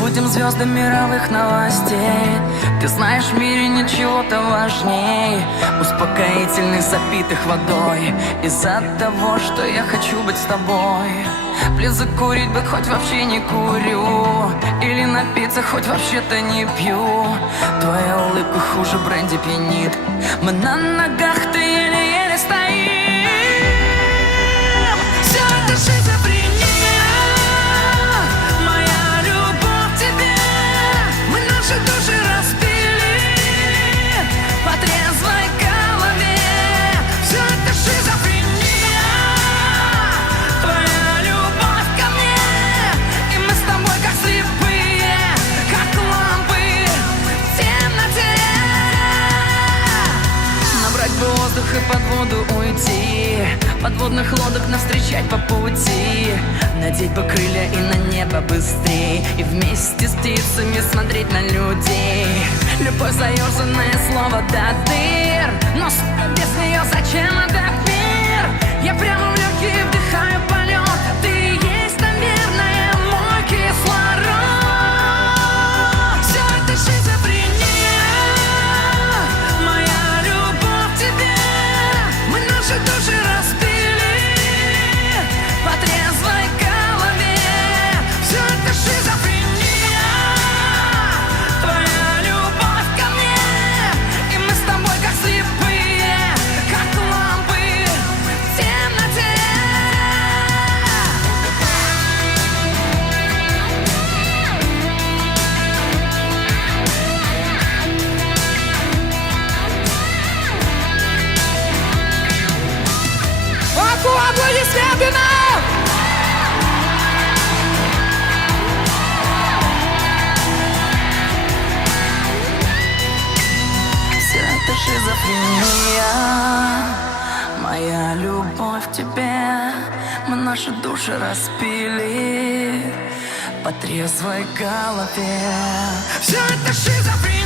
Будем звездами мировых новостей. Ты знаешь, в мире ничего-то важней успокоительных, запитых водой. Из-за того, что я хочу быть с тобой. Плюс закурить бы, хоть вообще не курю. Или напиться, хоть вообще-то не пью. Твоя улыбка хуже бренди пьянит. Мы на ногах, ты еле-еле стоим. Все это шизофрения. Души разбили по трезвой голове. Все это шизофрения. Твоя любовь ко мне, и мы с тобой как слепые, как лампы в темноте. Набрать бы воздух и под воду уйти, подводных лодок навстречать по пути. Надеть бы крылья и на небо быстрей, и вместе с птицами смотреть на людей. Любовь заёрзанное слово до дыр, но без нее зачем этот мир? Я прямо в легкие вдыхаю полет, ты и есть, наверное, мой кислород. Все это шизофрения. Моя любовь к тебе. Мы наши души разбили по трезвой голове. Все это шизофрения. Твоя любовь ко мне, и мы с тобой как слепые, как лампы в темноте. Ваку, аплодисменты нам! Все это шизофрения. Моя любовь к тебе. Мы наши души распили по трезвой голове. Все это шизофрения.